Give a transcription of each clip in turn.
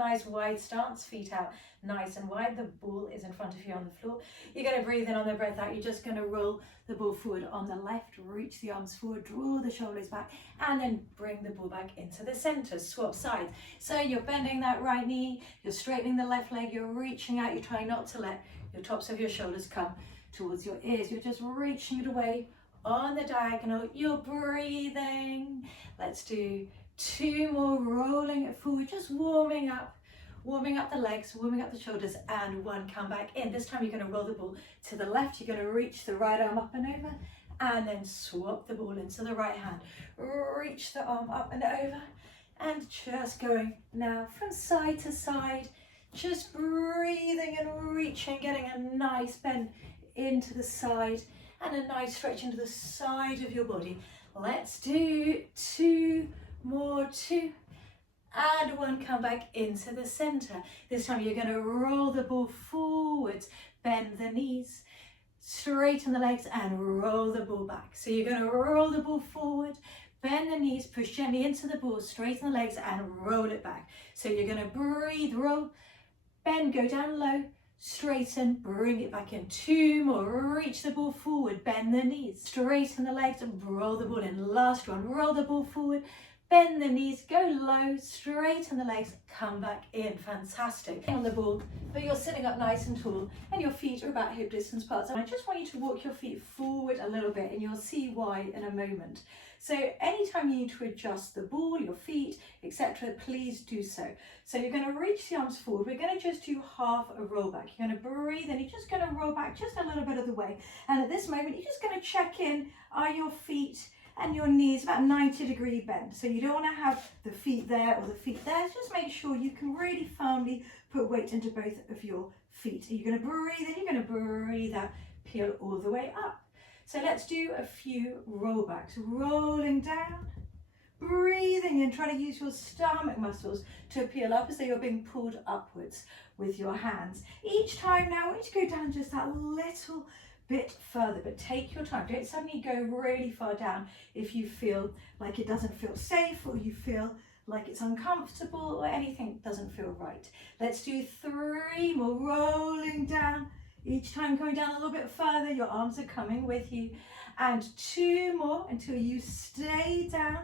Nice wide stance, feet out nice and wide. The ball is in front of you on the floor. You're going to breathe in on the breath out. You're just going to roll the ball forward on the left, reach the arms forward, draw the shoulders back, and then bring the ball back into the center. Swap sides. So you're bending that right knee, you're straightening the left leg, you're reaching out, you're trying not to let your tops of your shoulders come towards your ears. You're just reaching it away on the diagonal. You're breathing. Let's do 2 more, rolling it forward, just warming up the legs, warming up the shoulders, and 1, come back in. This time you're going to roll the ball to the left. You're going to reach the right arm up and over, and then swap the ball into the right hand. Reach the arm up and over, and just going now from side to side, just breathing and reaching, getting a nice bend into the side and a nice stretch into the side of your body. Let's do 2 more, 2 and 1, come back into the center. This time you're going to roll the ball forwards, bend the knees, straighten the legs, and roll the ball back. So you're going to roll the ball forward, bend the knees, push gently into the ball, straighten the legs, and roll it back. So you're going to breathe, roll, bend, go down low, straighten, bring it back in. 2 more, reach the ball forward, bend the knees, straighten the legs, and roll the ball in. Last one, roll the ball forward, bend the knees, go low, straighten the legs, come back in. Fantastic. On the ball, but you're sitting up nice and tall, and your feet are about hip distance apart. So I just want you to walk your feet forward a little bit, and you'll see why in a moment. So anytime you need to adjust the ball, your feet, etc., please do so. So you're going to reach the arms forward. We're going to just do half a roll back. You're going to breathe, and you're just going to roll back just a little bit of the way. And at this moment, you're just going to check in, are your feet and your knees about 90-degree bend? So you don't want to have the feet there or the feet there. Just make sure you can really firmly put weight into both of your feet. You're going to breathe in, you're going to breathe out, peel all the way up. So let's do a few rollbacks. Rolling down, breathing in, try to use your stomach muscles to peel up as though you're being pulled upwards with your hands. Each time now, I want you to go down just that little bit further, but take your time. Don't suddenly go really far down if you feel like it doesn't feel safe, or you feel like it's uncomfortable, or anything doesn't feel right. Let's do 3 more, rolling down. Each time going down a little bit further, your arms are coming with you. And 2 more until you stay down.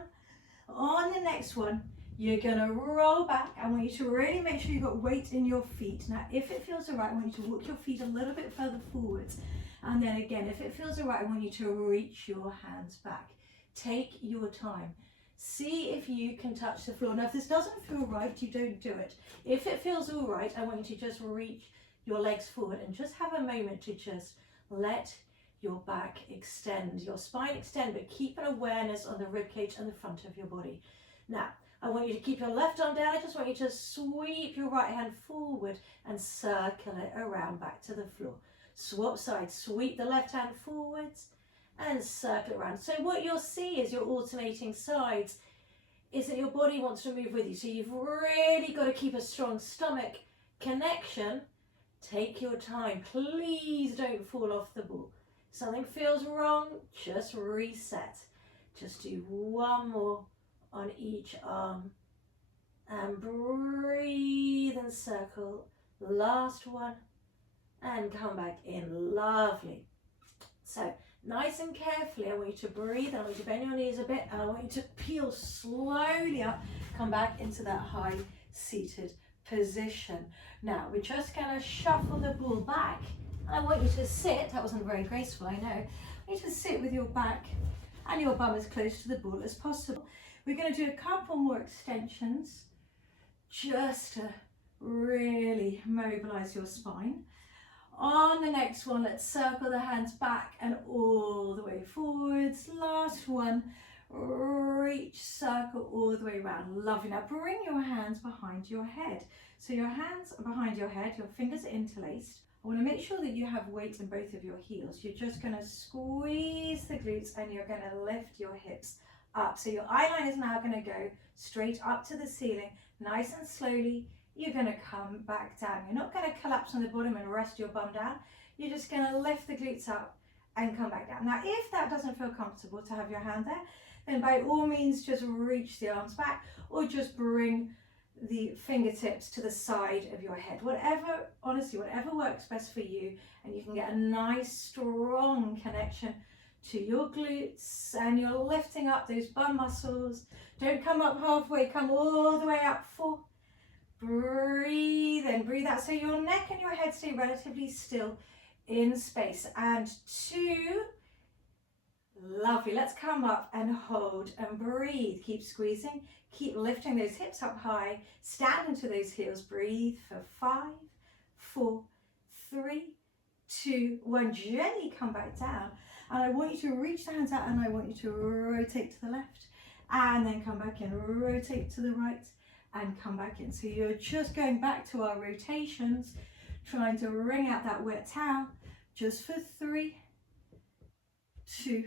On the next one, you're gonna roll back. I want you to really make sure you've got weight in your feet. Now, if it feels all right, I want you to walk your feet a little bit further forwards. And then again, if it feels all right, I want you to reach your hands back. Take your time. See if you can touch the floor. Now, if this doesn't feel right, you don't do it. If it feels all right, I want you to just reach your legs forward and just have a moment to just let your back extend, your spine extend, but keep an awareness on the ribcage and the front of your body. Now, I want you to keep your left arm down. I just want you to sweep your right hand forward and circle it around back to the floor. Swap sides, sweep the left hand forwards and circle it around. So what you'll see is your alternating sides is that your body wants to move with you. So you've really got to keep a strong stomach connection. Take your time. Please don't fall off the ball. Something feels wrong, just reset. Just do 1 more on each arm. And breathe and circle. Last one. And come back in. Lovely. So nice and carefully, I want you to breathe. I want you to bend your knees a bit. And I want you to peel slowly up. Come back into that high seated position. Now we're just going to shuffle the ball back, and I want you to sit. That wasn't very graceful, I know. I want you to sit with your back and your bum as close to the ball as possible. We're going to do a couple more extensions just to really mobilize your spine. On the next one, let's circle the hands back and all the way forwards. Last one, reach, circle all the way around. Lovely. Now bring your hands behind your head. So your hands are behind your head, your fingers are interlaced. I want to make sure that you have weight in both of your heels. You're just going to squeeze the glutes and you're going to lift your hips up. So your eye line is now going to go straight up to the ceiling, nice and slowly. You're going to come back down. You're not going to collapse on the bottom and rest your bum down. You're just going to lift the glutes up and come back down. Now, if that doesn't feel comfortable to have your hand there, then by all means just reach the arms back, or just bring the fingertips to the side of your head. Whatever, honestly, whatever works best for you, and you can get a nice strong connection to your glutes, and you're lifting up those bum muscles. Don't come up halfway, come all the way up. 4. Breathe in, breathe out. So your neck and your head stay relatively still in space. And 2. Lovely. Let's come up and hold and breathe. Keep squeezing. Keep lifting those hips up high. Stand into those heels. Breathe for 5, 4, 3, 2, 1. Gently come back down. And I want you to reach the hands out, and I want you to rotate to the left. And then come back in. Rotate to the right and come back in. So you're just going back to our rotations, trying to wring out that wet towel. Just for 3, 2,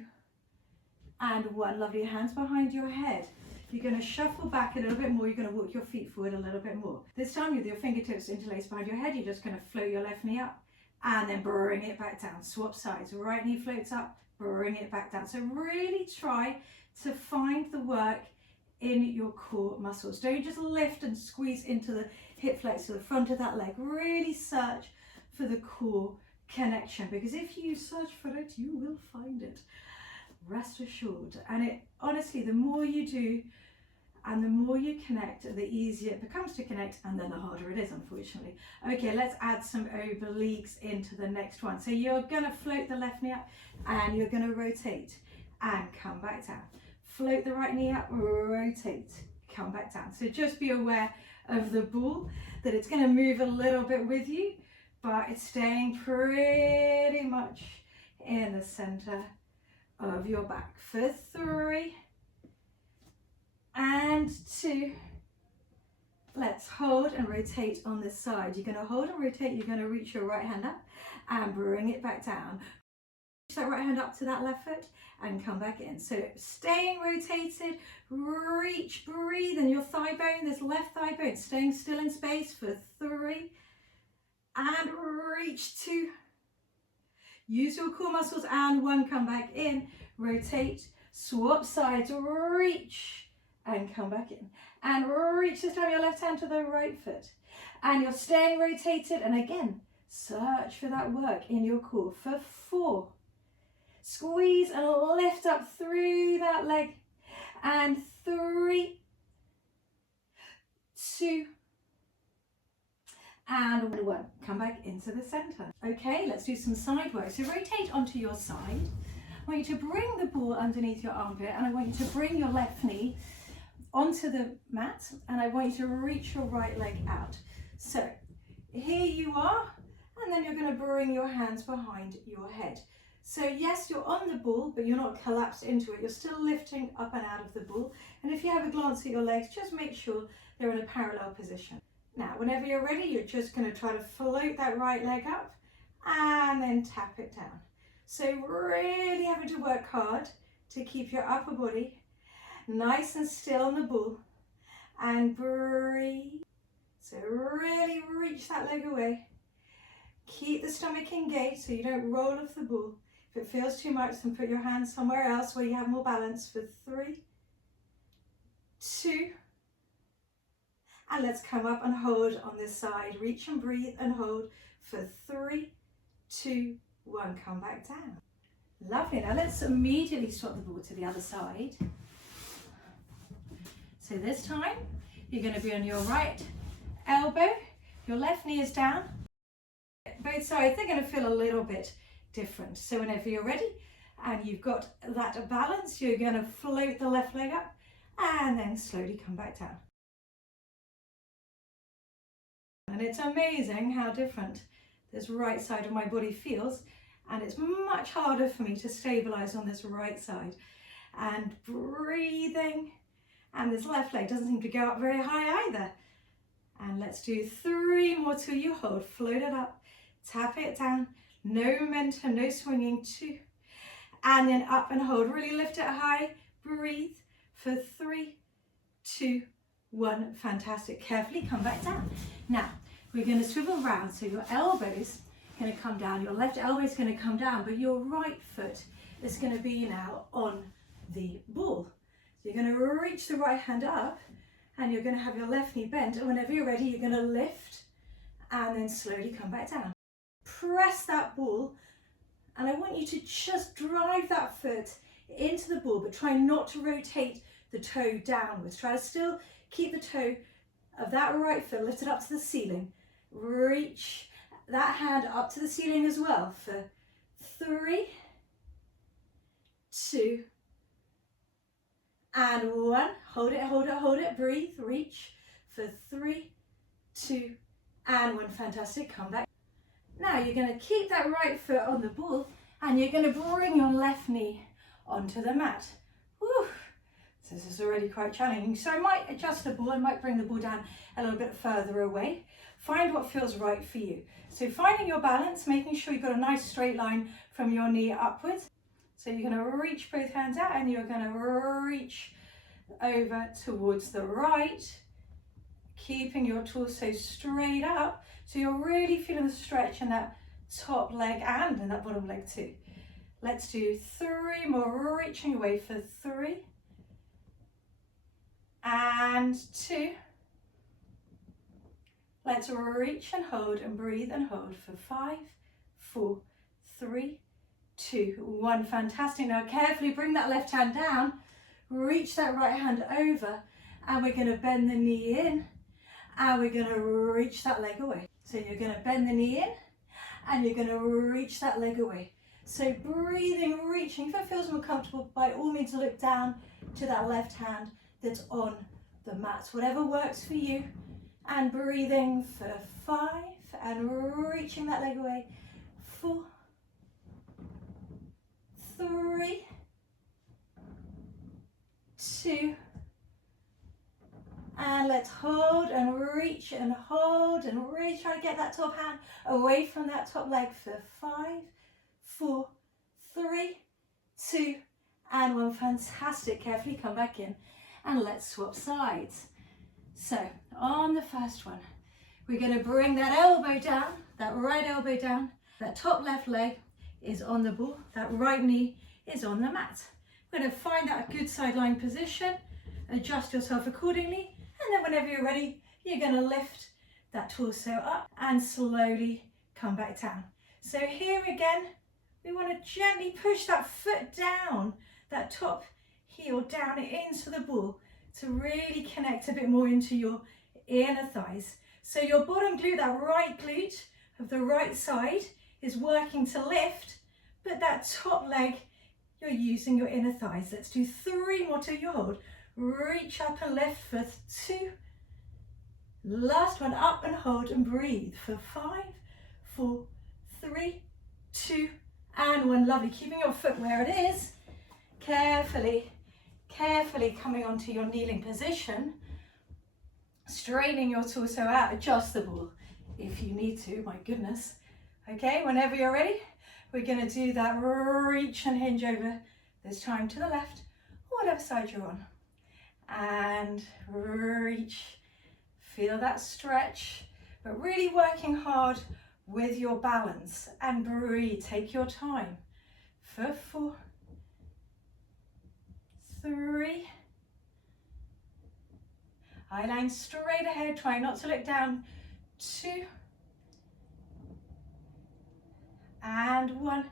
and 1. Lovely. Hands behind your head. You're going to shuffle back a little bit more. You're going to walk your feet forward a little bit more. This time with your fingertips interlaced behind your head, you're just going to float your left knee up and then bring it back down. Swap sides. Right knee floats up, bring it back down. So really try to find the work in your core muscles. Don't just lift and squeeze into the hip flexor, the front of that leg. Really search for the core connection, because if you search for it, you will find it. Rest assured. And it, honestly, the more you do and the more you connect, the easier it becomes to connect, and then the harder it is, unfortunately. Okay, let's add some obliques into the next one. So you're going to float the left knee up and you're going to rotate and come back down. Float the right knee up, rotate, come back down. So just be aware of the ball, that it's going to move a little bit with you, but it's staying pretty much in the center of your back. For 3 and 2. Let's hold and rotate on this side. You're going to hold and rotate. You're going to reach your right hand up and bring it back down. Reach that right hand up to that left foot and come back in. So staying rotated, reach, breathe, and your thigh bone, this left thigh bone, staying still in space for 3 and reach 2. Use your core muscles and 1, come back in, rotate, swap sides, reach and come back in. And reach this time your left hand to the right foot. And you're staying rotated, and again, search for that work in your core for 4. Squeeze and lift up through that leg. And 3, 2, and 1. Come back into the center. Okay, let's do some side work. So rotate onto your side. I want you to bring the ball underneath your armpit, and I want you to bring your left knee onto the mat, and I want you to reach your right leg out. So here you are, and then you're going to bring your hands behind your head. So yes, you're on the ball, but you're not collapsed into it. You're still lifting up and out of the ball. And if you have a glance at your legs, just make sure they're in a parallel position. Now, whenever you're ready, you're just going to try to float that right leg up and then tap it down. So really having to work hard to keep your upper body nice and still on the ball, and breathe. So really reach that leg away. Keep the stomach engaged so you don't roll off the ball. If it feels too much, then put your hands somewhere else where you have more balance for 3, 2, and let's come up and hold on this side. Reach and breathe and hold for 3, 2, 1. Come back down. Lovely. Now let's immediately swap the ball to the other side. So this time you're going to be on your right elbow, your left knee is down. Both sides, they're going to feel a little bit different. So whenever you're ready and you've got that balance, you're going to float the left leg up and then slowly come back down. And it's amazing how different this right side of my body feels, and it's much harder for me to stabilize on this right side. And breathing, and this left leg doesn't seem to go up very high either. And let's do 3 more till you hold. Float it up, tap it down, no momentum, no swinging. 2, and then up and hold. Really lift it high, breathe for 3, 2, 1. Fantastic. Carefully come back down. Now we're going to swivel around, so your elbows are going to come down, your left elbow is going to come down, but your right foot is going to be now on the ball. So you're going to reach the right hand up and you're going to have your left knee bent, and whenever you're ready, you're going to lift and then slowly come back down. Press that ball, and I want you to just drive that foot into the ball, but try not to rotate the toe downwards. Try to still keep the toe of that right foot lifted up to the ceiling. Reach that hand up to the ceiling as well for 3, 2, and 1. Hold it, hold it, hold it. Breathe, reach for 3, 2, and 1. Fantastic. Come back. Now you're going to keep that right foot on the ball, and you're going to bring your left knee onto the mat. Woo. So this is already quite challenging. So I might adjust the ball, I might bring the ball down a little bit further away. Find what feels right for you. So finding your balance, making sure you've got a nice straight line from your knee upwards. So you're going to reach both hands out, and you're going to reach over towards the right, keeping your torso straight up. So you're really feeling the stretch in that top leg and in that bottom leg too. Let's do 3 more, reaching away for 3 and 2. Let's reach and hold and breathe and hold for 5, 4, 3, 2, 1. Fantastic. Now carefully bring that left hand down, reach that right hand over, and we're going to bend the knee in, and we're going to reach that leg away. So you're going to bend the knee in, and you're going to reach that leg away. So breathing, reaching. If it feels more comfortable, by all means look down to that left hand that's on the mat. Whatever works for you. And breathing for 5, and reaching that leg away. 4, 3, 2, and let's hold and reach and hold and really try to get that top hand away from that top leg for 5, 4, 3, 2, and 1. Fantastic. Carefully come back in, and let's swap sides. So on the first one, we're going to bring that elbow down, that right elbow down, that top left leg is on the ball, that right knee is on the mat. We're going to find that good sideline position, adjust yourself accordingly, and then whenever you're ready, you're going to lift that torso up and slowly come back down. So here again, we want to gently push that foot down, that top heel down into the ball, to really connect a bit more into your inner thighs. So your bottom glute, that right glute of the right side, is working to lift, but that top leg, you're using your inner thighs. Let's do 3 more till you hold. Reach up and lift for 2. Last one, up and hold and breathe for 5, 4, 3, 2, and 1. Lovely. Keeping your foot where it is. Carefully coming onto your kneeling position, straightening your torso out, adjust the ball if you need to, my goodness. Okay, whenever you're ready, we're going to do that reach and hinge over, this time to the left, or whatever side you're on. And reach, feel that stretch, but really working hard with your balance. And breathe, take your time for 4, 3, eye line straight ahead, try not to look down, 2, and 1,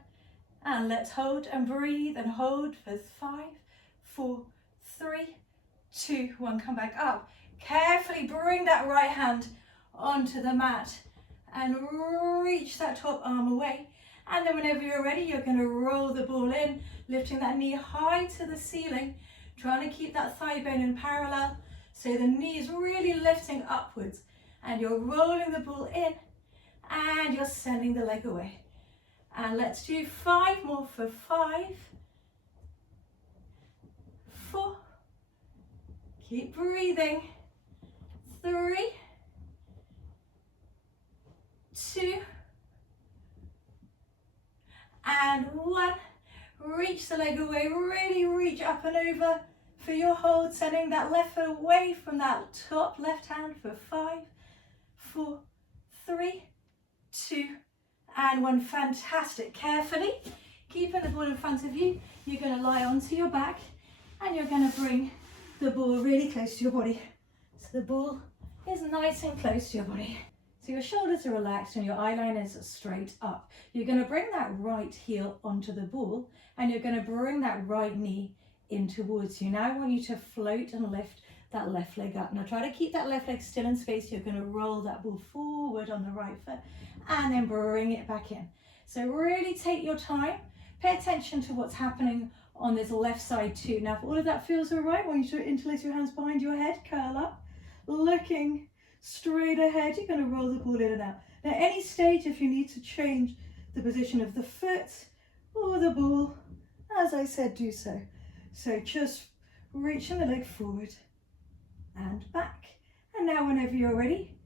and let's hold and breathe and hold for 5, 4, 3, 2, 1, come back up. Carefully bring that right hand onto the mat and reach that top arm away. And then whenever you're ready, you're going to roll the ball in, lifting that knee high to the ceiling, trying to keep that thigh bone in parallel. So the knee is really lifting upwards, and you're rolling the ball in, and you're sending the leg away. And let's do 5 more for 5, 4, keep breathing, 3, 2, and 1. Reach the leg away, really reach up and over for your hold, sending that left foot away from that top left hand for 5, 4, 3, 2, and 1. Fantastic. Carefully keeping the ball in front of you, you're going to lie onto your back, and you're going to bring the ball really close to your body. So the ball is nice and close to your body. So your shoulders are relaxed and your eyeline is straight up. You're going to bring that right heel onto the ball and you're going to bring that right knee in towards you. Now I want you to float and lift that left leg up. Now try to keep that left leg still in space. You're going to roll that ball forward on the right foot and then bring it back in. So really take your time. Pay attention to what's happening on this left side too. Now if all of that feels all right, I want you to interlace your hands behind your head, curl up, looking straight ahead. You're going to roll the ball in and out. Now at any stage, if you need to change the position of the foot or the ball, as I said, do so. So just reaching the leg forward and back. And now whenever you're ready,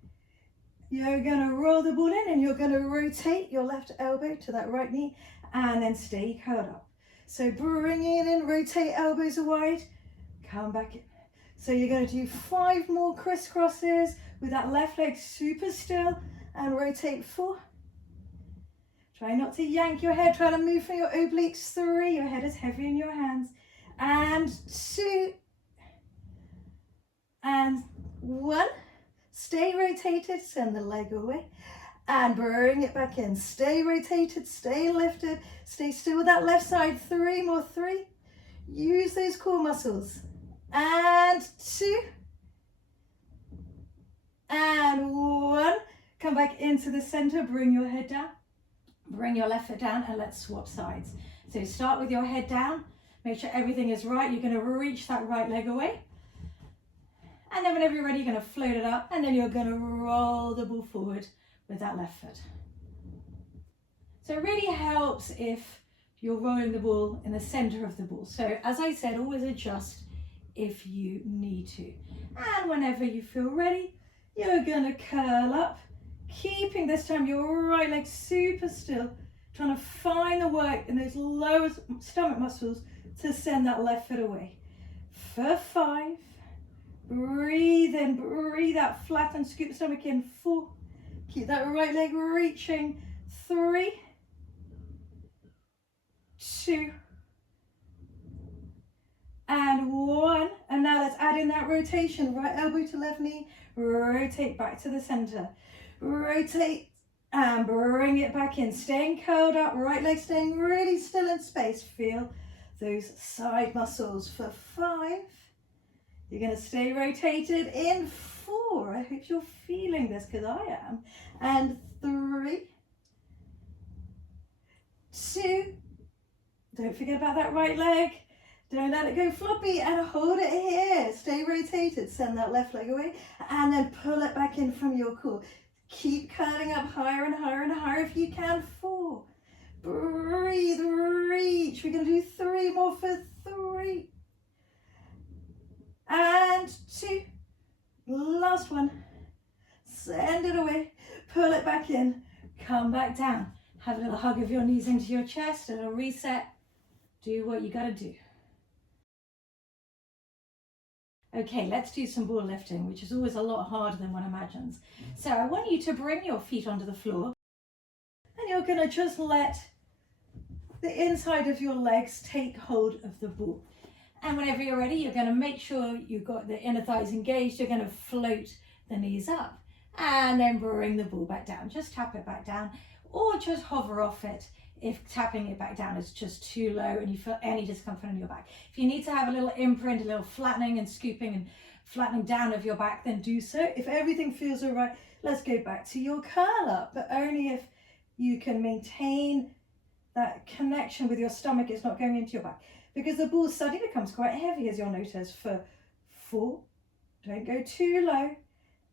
you're going to roll the ball in and you're going to rotate your left elbow to that right knee and then stay curled up. So bring it in, rotate elbows wide, come back in. So you're going to do 5 more crisscrosses with that left leg super still and rotate 4. Try not to yank your head, try to move from your obliques. 3, your head is heavy in your hands. And 2, and 1. Stay rotated, send the leg away and bring it back in. Stay rotated, stay lifted, stay still with that left side. 3 more, 3. Use those core muscles. And 2. And 1. Come back into the center, bring your head down, bring your left foot down and let's swap sides. So start with your head down, make sure everything is right. You're going to reach that right leg away. And then whenever you're ready, you're going to float it up and then you're going to roll the ball forward with that left foot. So it really helps if you're rolling the ball in the center of the ball. So as I said, always adjust if you need to. And whenever you feel ready, you're going to curl up, keeping this time your right leg super still, trying to find the work in those lower stomach muscles to send that left foot away. For 5, breathe in, breathe out, flatten, scoop the stomach in. 4, keep that right leg reaching. 3, 2, and 1. And now let's add in that rotation, right elbow to left knee, rotate back to the center, rotate and bring it back in, staying curled up, right leg staying really still in space. Feel those side muscles. For 5, you're going to stay rotated. In 4, I hope you're feeling this because I am. And 3, 2, don't forget about that right leg. Don't let it go floppy and hold it here. Stay rotated. Send that left leg away and then pull it back in from your core. Keep curling up higher and higher and higher if you can. 4. Breathe, reach. We're going to do 3 more for 3. And 2. Last one. Send it away. Pull it back in. Come back down. Have a little hug of your knees into your chest. A little reset. Do what you got to do. Okay, let's do some ball lifting, which is always a lot harder than one imagines. So I want you to bring your feet onto the floor and you're going to just let the inside of your legs take hold of the ball. And whenever you're ready, you're going to make sure you've got the inner thighs engaged. You're going to float the knees up and then bring the ball back down. Just tap it back down or just hover off it if tapping it back down is just too low and you feel any discomfort in your back. If you need to have a little imprint, a little flattening and scooping and flattening down of your back, then do so. If everything feels all right, let's go back to your curl up, but only if you can maintain that connection with your stomach. It's not going into your back because the ball suddenly becomes quite heavy, as you'll notice. For 4, don't go too low,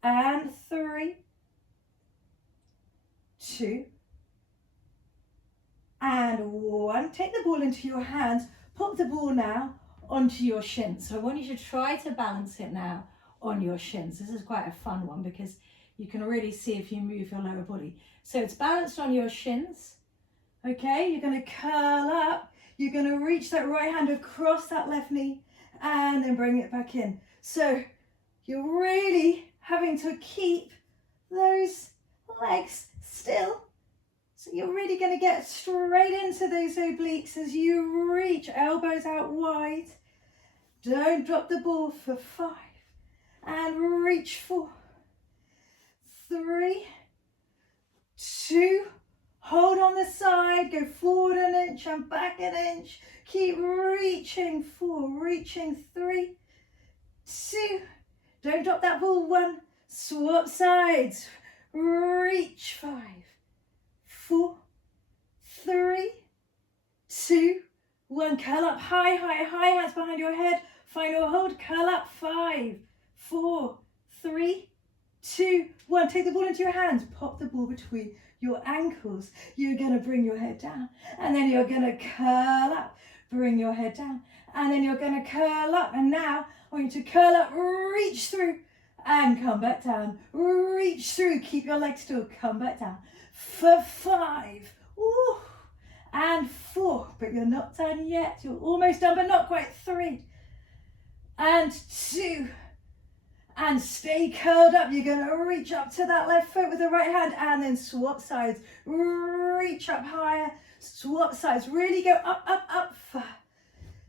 and 3, 2, and 1. Take the ball into your hands. Pop the ball now onto your shins. So I want you to try to balance it now on your shins. This is quite a fun one because you can really see if you move your lower body. So it's balanced on your shins. Okay, you're going to curl up. You're going to reach that right hand across that left knee and then bring it back in. So you're really having to keep those legs still. So you're really going to get straight into those obliques as you reach, elbows out wide. Don't drop the ball. For 5, and reach, 4, 3, 2, hold on the side, go forward an inch and back an inch, keep reaching, 4, reaching, 3, 2, don't drop that ball, 1, swap sides, reach, 5, 4, 3, 2, 1, curl up, high, hands behind your head, final hold, curl up, 5, 4, 3, 2, 1, take the ball into your hands, pop the ball between your ankles, you're going to bring your head down, and then you're going to curl up, bring your head down, and then you're going to curl up, and now I want you to curl up, reach through, and come back down, reach through, keep your legs still, come back down, for 5, ooh, and 4, but you're not done yet, you're almost done, but not quite, 3, and 2, and stay curled up. You're going to reach up to that left foot with the right hand and then swap sides. Reach up higher, swap sides. Really go up, up, up. 5,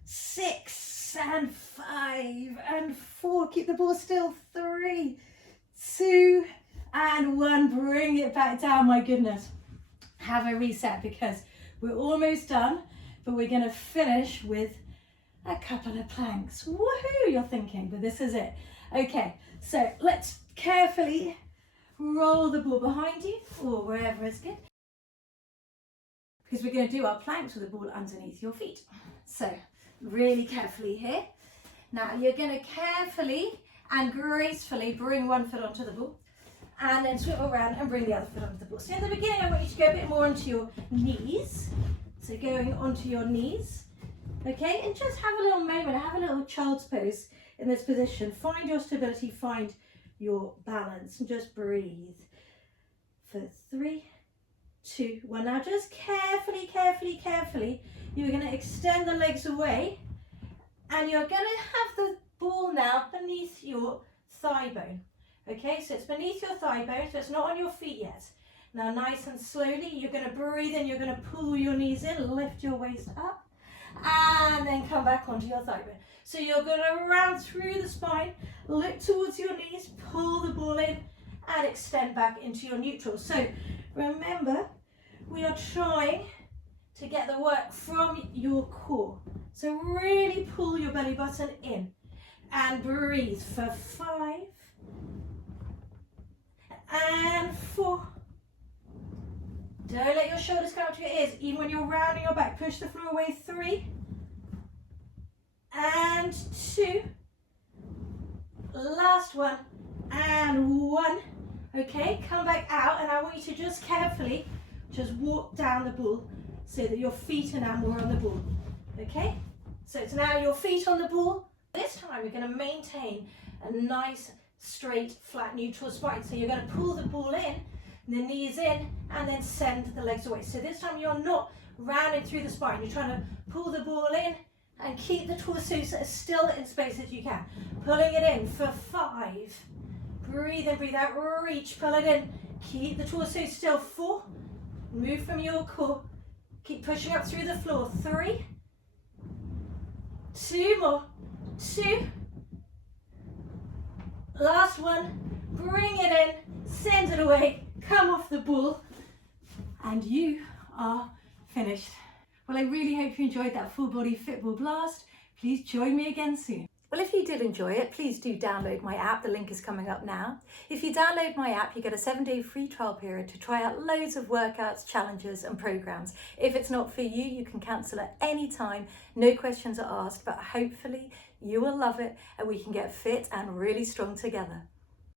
6 and 5 and 4. Keep the ball still. 3, 2 and 1. Bring it back down. My goodness. Have a reset because we're almost done, but we're going to finish with a couple of planks. Woohoo, you're thinking, but this is it. Okay, so let's carefully roll the ball behind you or wherever is good, because we're going to do our planks with the ball underneath your feet. So really carefully here. Now you're going to carefully and gracefully bring one foot onto the ball and then swivel around and bring the other foot onto the ball. So in the beginning I want you to go a bit more onto your knees. So going onto your knees, okay, and just have a little moment, have a little child's pose in this position. Find your stability, find your balance, and just breathe. For 3, 2, 1. Now just carefully, you're going to extend the legs away and you're going to have the ball now beneath your thigh bone. Okay, so it's beneath your thigh bone, so it's not on your feet yet. Now nice and slowly, you're going to breathe in, you're going to pull your knees in, lift your waist up, and then come back onto your thigh bone. So you're going to round through the spine, look towards your knees, pull the ball in, and extend back into your neutral. So remember, we are trying to get the work from your core. So really pull your belly button in and breathe for 5 and 4. Don't let your shoulders come up to your ears, even when you're rounding your back. Push the floor away. 3 and 2. Last one and 1. Okay, come back out, and I want you to just carefully just walk down the ball so that your feet are now more on the ball. Okay, so it's now your feet on the ball. This time we're going to maintain a nice straight flat neutral spine. So you're going to pull the ball in, the knees in, and then send the legs away. So this time you're not rounding through the spine, you're trying to pull the ball in and keep the torso as still in space as you can. Pulling it in for 5. Breathe in, breathe out, reach, pull it in. Keep the torso still. 4. Move from your core. Keep pushing up through the floor. 3. 2 more. 2. Last one. Bring it in, send it away, come off the ball, and you are finished. Well, I really hope you enjoyed that full body FitBall blast. Please join me again soon. Well, if you did enjoy it, please do download my app. The link is coming up now. If you download my app, you get a 7-day free trial period to try out loads of workouts, challenges and programs. If it's not for you, you can cancel at any time. No questions are asked, but hopefully you will love it and we can get fit and really strong together.